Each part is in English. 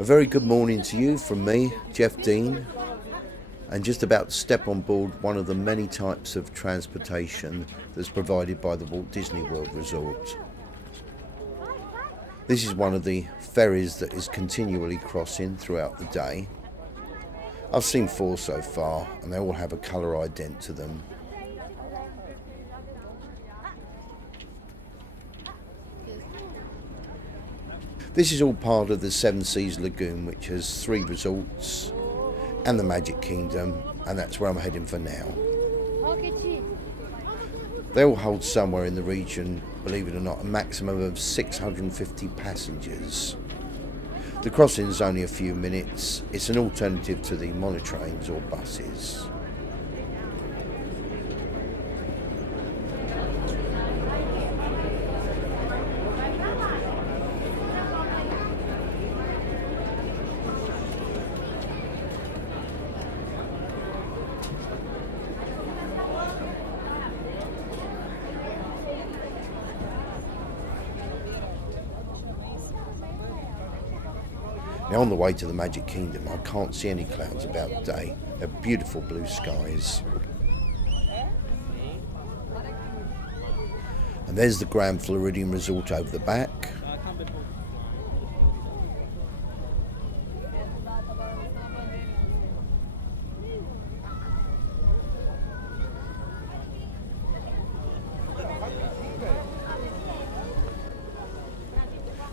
A very good morning to you from me, Geoff Dean, and just about to step on board one of the many types of transportation that's provided by the Walt Disney World Resort. This is one of the ferries that is continually crossing throughout the day. I've seen 4 so far, and they all have a colour ident to them. This is all part of the Seven Seas Lagoon, which has 3 resorts and the Magic Kingdom, and that's where I'm heading for now. They all hold somewhere in the region, believe it or not, a maximum of 650 passengers. The crossing is only a few minutes. It's an alternative to the monotrains or buses. Now on the way to the Magic Kingdom, I can't see any clouds about today. They're beautiful blue skies. And there's the Grand Floridian Resort over the back.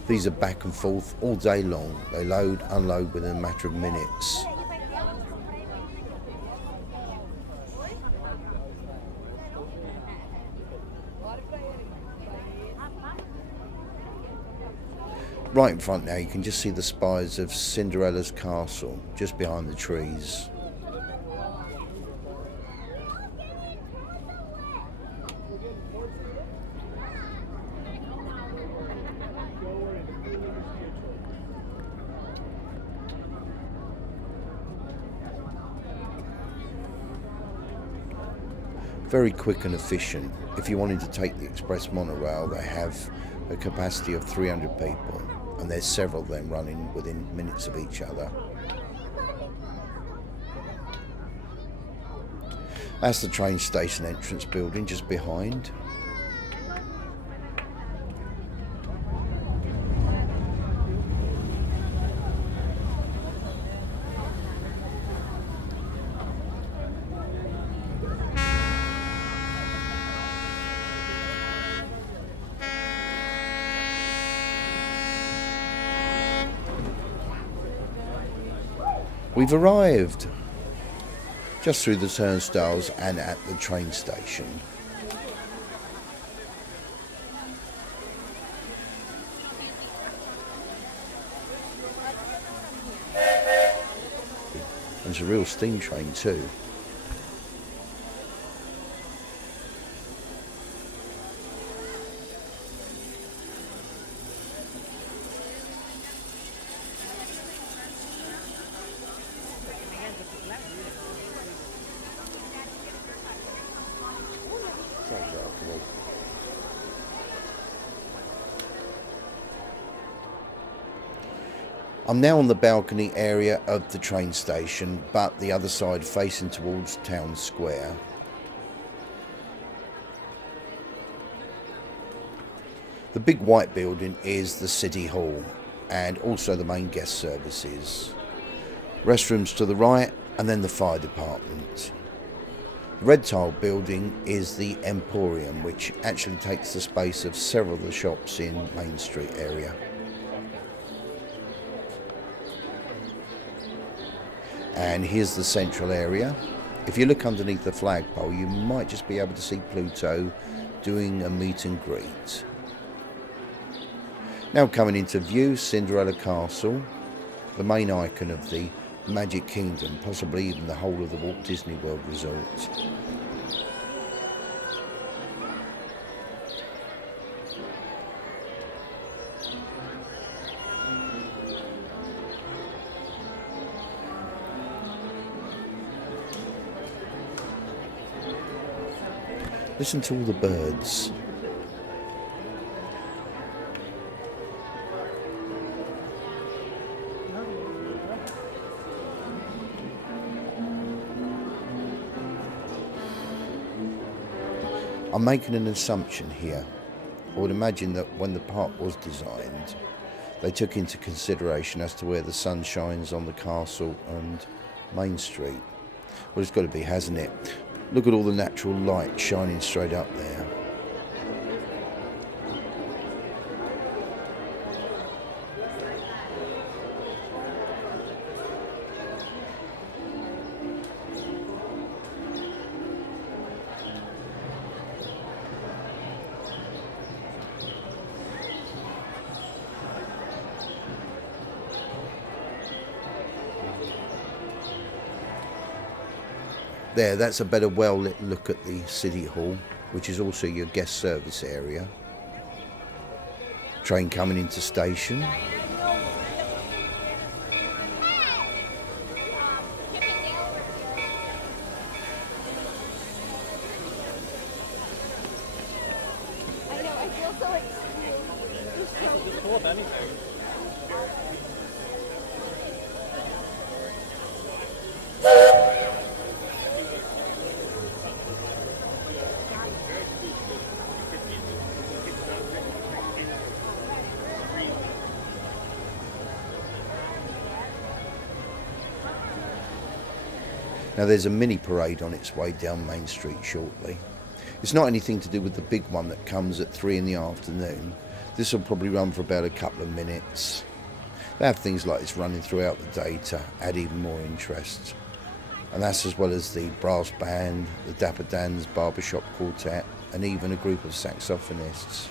These are back and forth all day long. They load, unload within a matter of minutes. Right in front now you can just see the spires of Cinderella's castle just behind the trees. Very quick and efficient. If you wanted to take the express monorail, they have a capacity of 300 people, and there's several of them running within minutes of each other. That's the train station entrance building just behind. We've arrived just through the turnstiles and at the train station. And it's a real steam train too. I'm now on the balcony area of the train station, but the other side facing towards Town Square. The big white building is the City Hall and also the main guest services. Restrooms to the right and then the fire department. The red tile building is the Emporium, which actually takes the space of several of the shops in Main Street area. And here's the central area. If you look underneath the flagpole, you might just be able to see Pluto doing a meet and greet. Now coming into view, Cinderella Castle, the main icon of the Magic Kingdom, possibly even the whole of the Walt Disney World Resort. Listen to all the birds. I'm making an assumption here. I would imagine that when the park was designed, they took into consideration as to where the sun shines on the castle and Main Street. Well, it's got to be, hasn't it? Look at all the natural light shining straight up there. There, that's a better well-lit look at the City Hall, which is also your guest service area. Train coming into station. Now there's a mini parade on its way down Main Street shortly. It's not anything to do with the big one that comes at 3 in the afternoon. This will probably run for about a couple of minutes. They have things like this running throughout the day to add even more interest. And that's as well as the brass band, the Dapper Dan's barbershop quartet, and even a group of saxophonists.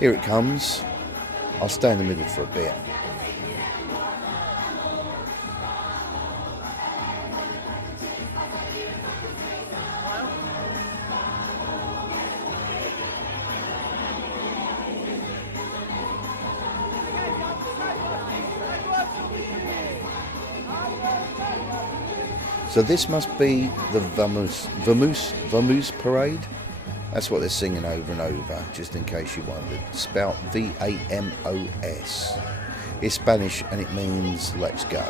Here it comes. I'll stay in the middle for a bit. So this must be the Vamoose parade. That's what they're singing over and over, just in case you wondered. Spelled V-A-M-O-S. It's Spanish and it means let's go.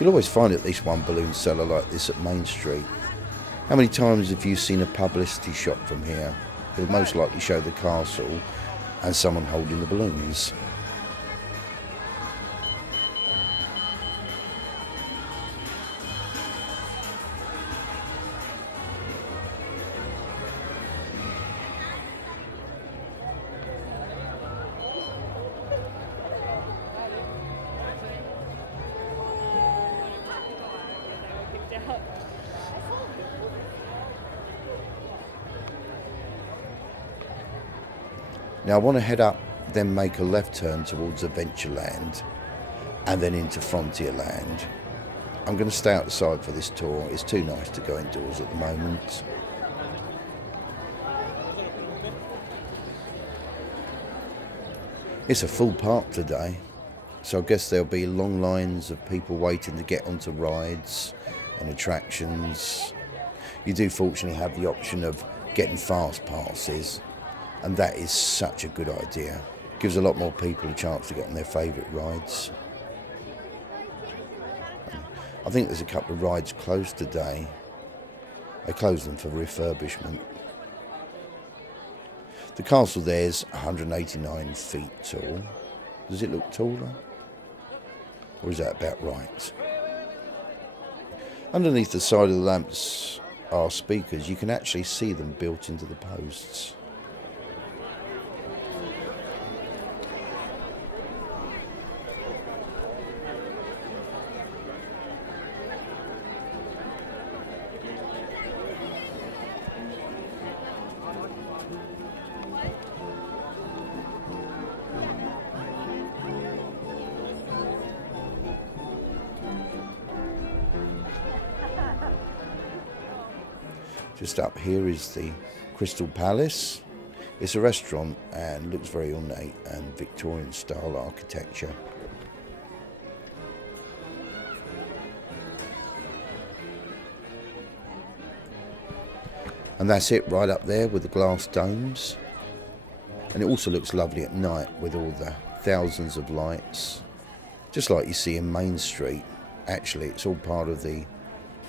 You'll always find at least one balloon seller like this at Main Street. How many times have you seen a publicity shot from here? It'll most likely show the castle and someone holding the balloons. Now I want to head up, then make a left turn towards Adventureland and then into Frontierland. I'm going to stay outside for this tour. It's too nice to go indoors at the moment. It's a full park today, so I guess there'll be long lines of people waiting to get onto rides and attractions. You do fortunately have the option of getting fast passes, and that is such a good idea. Gives a lot more people a chance to get on their favourite rides. I think there's a couple of rides closed today. They closed them for refurbishment. The castle there's 189 feet tall. Does it look taller? Or is that about right? Underneath the side of the lamps are speakers. You can actually see them built into the posts. Just up here is the Crystal Palace. It's a restaurant and looks very ornate and Victorian style architecture. And that's it right up there with the glass domes. And it also looks lovely at night with all the thousands of lights. Just like you see in Main Street. Actually, it's all part of the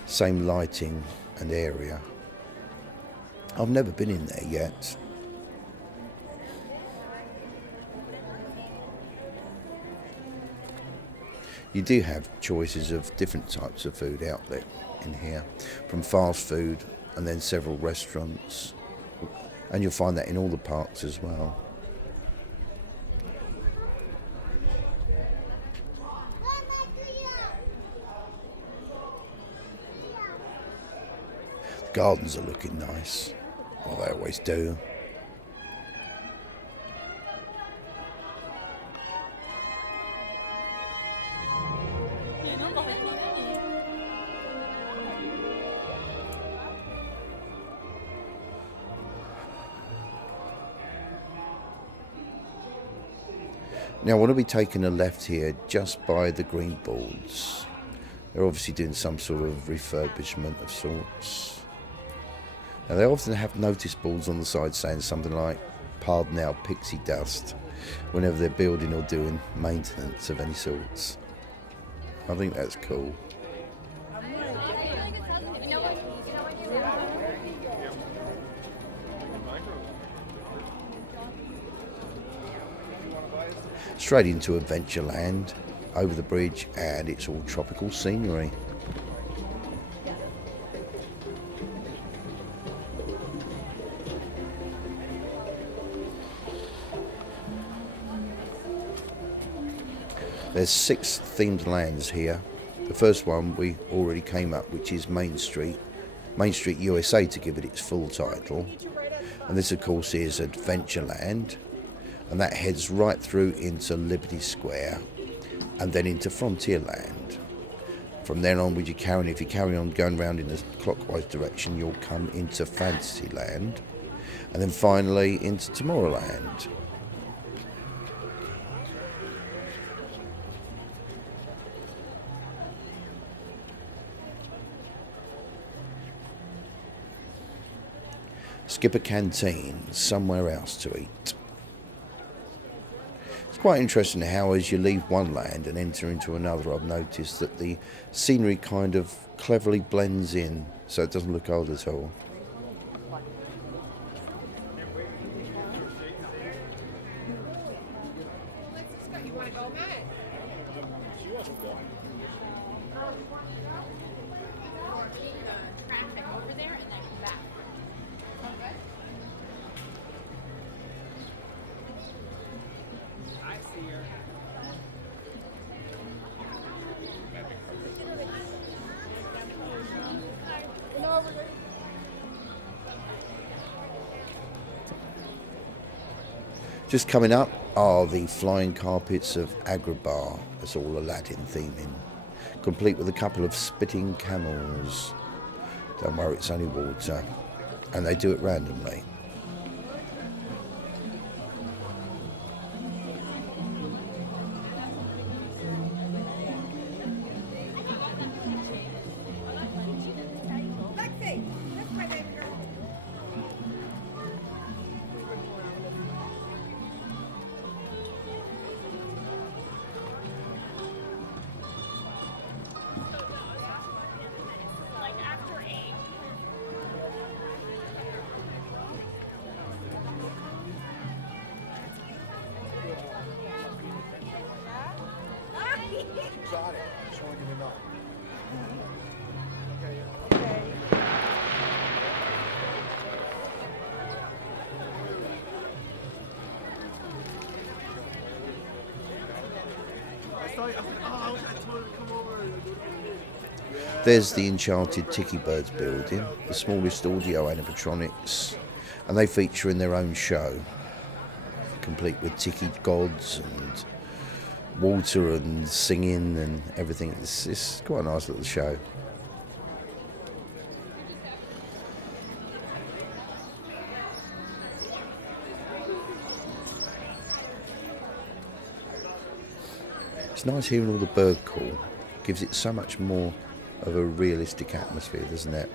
same lighting and area. I've never been in there yet. You do have choices of different types of food outlet in here, from fast food and then several restaurants, and you'll find that in all the parks as well. The gardens are looking nice. Well, they always do. Now I want to be taking a left here just by the green boards. They're obviously doing some sort of refurbishment of sorts. Now they often have notice boards on the side saying something like, "Pardon our pixie dust," whenever they're building or doing maintenance of any sorts. I think that's cool. Straight into Adventureland, over the bridge, and it's all tropical scenery. There's 6 themed lands here. The first one we already came up, which is Main Street USA to give it its full title. And this of course is Adventureland, and that heads right through into Liberty Square and then into Frontierland. From then on, if you carry on going round in a clockwise direction, you'll come into Fantasyland and then finally into Tomorrowland. Skip a canteen, somewhere else to eat. It's Quite interesting how as you leave one land and enter into another, I've noticed that the scenery kind of cleverly blends in so it doesn't look old at all. Just coming up are the flying carpets of Agrabah. It's all Aladdin theming, complete with a couple of spitting camels. Don't worry, it's only water, and they do it randomly. There's the enchanted Tiki Birds building, the smallest audio animatronics, and they feature in their own show, complete with tiki gods and water and singing and everything. It's quite a nice little show. It's nice hearing all the bird call. Gives it so much more of a realistic atmosphere, doesn't it?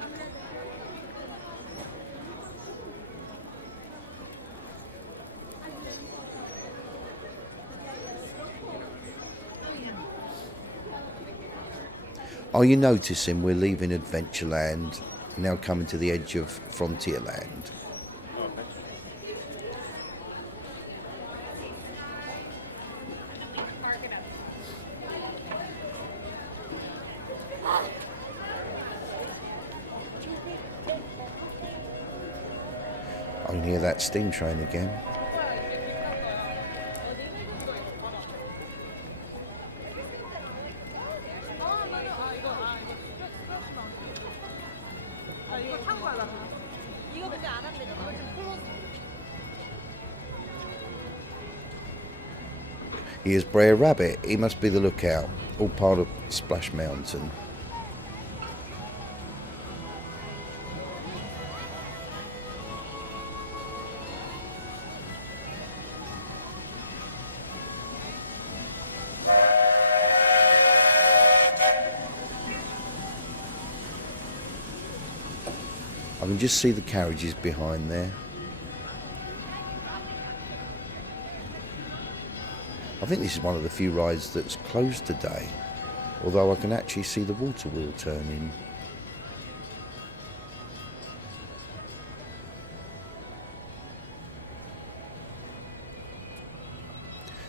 Are you noticing we're leaving Adventureland, now coming to the edge of Frontierland? I can hear that steam train again. Here's Brer Rabbit. He must be the lookout. All part of Splash Mountain. I can just see the carriages behind there. I think this is one of the few rides that's closed today, although I can actually see the water wheel turning.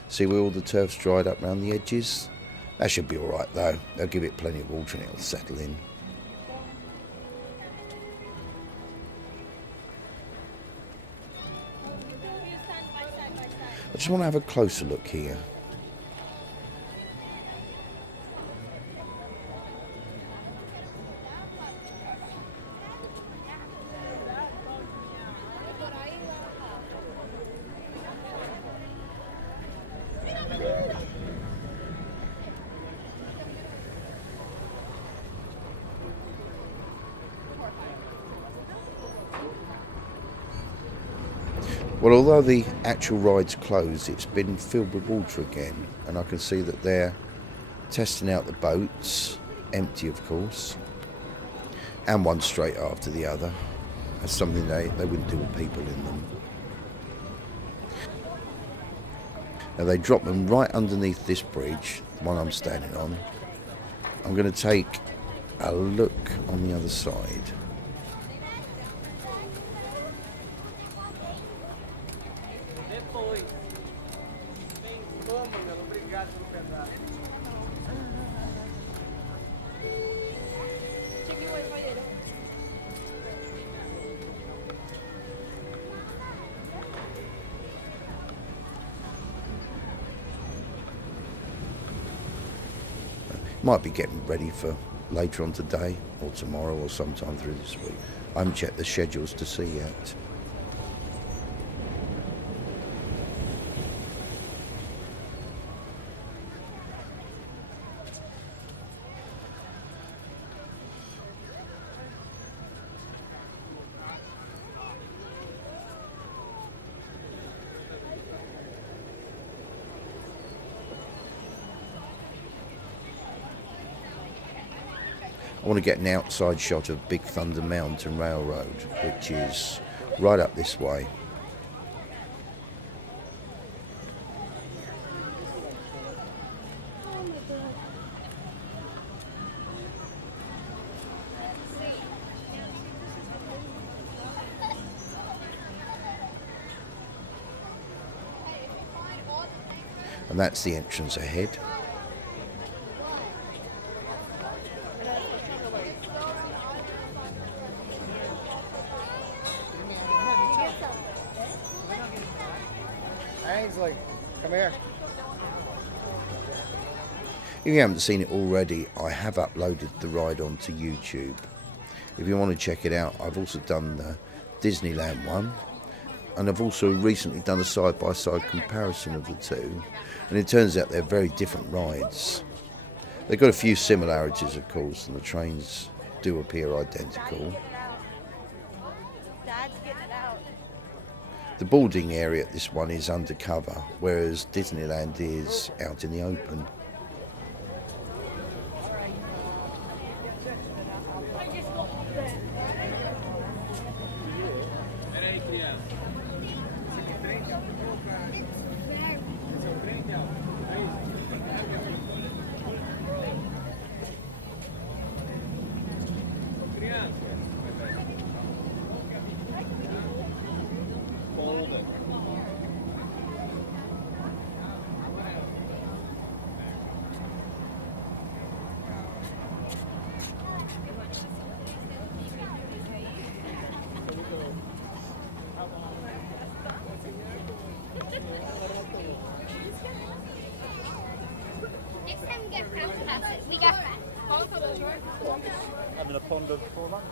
See where all the turf's dried up around the edges? That should be alright though. They'll give it plenty of water and it'll settle in. I just want to have a closer look here. Well, although the actual ride's closed, it's been filled with water again, and I can see that they're testing out the boats, empty of course, and one straight after the other. That's something they wouldn't do with people in them. Now they drop them right underneath this bridge, the one I'm standing on. I'm going to take a look on the other side. Might be getting ready for later on today or tomorrow or sometime through this week. I haven't checked the schedules to see yet. I want to get an outside shot of Big Thunder Mountain Railroad, which is right up this way. And that's the entrance ahead. Like, come here. If you haven't seen it already, I have uploaded the ride onto YouTube. If you want to check it out, I've also done the Disneyland one, and I've also recently done a side-by-side comparison of the two, and it turns out they're very different rides. They've got a few similarities, of course, and the trains do appear identical. The boarding area at this one is undercover, whereas Disneyland is out in the open. Having a pond of format.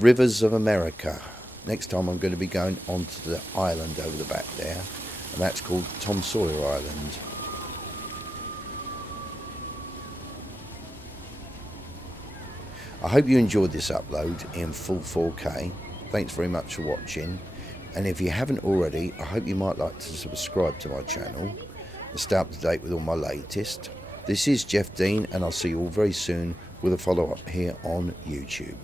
Rivers of America. Next time I'm going to be going onto the island over the back there, and that's called Tom Sawyer Island. I hope you enjoyed this upload in full 4K. Thanks very much for watching, and if you haven't already, I hope you might like to subscribe to my channel and stay up to date with all my latest. This is Geoff Dean, and I'll see you all very soon with a follow-up here on YouTube.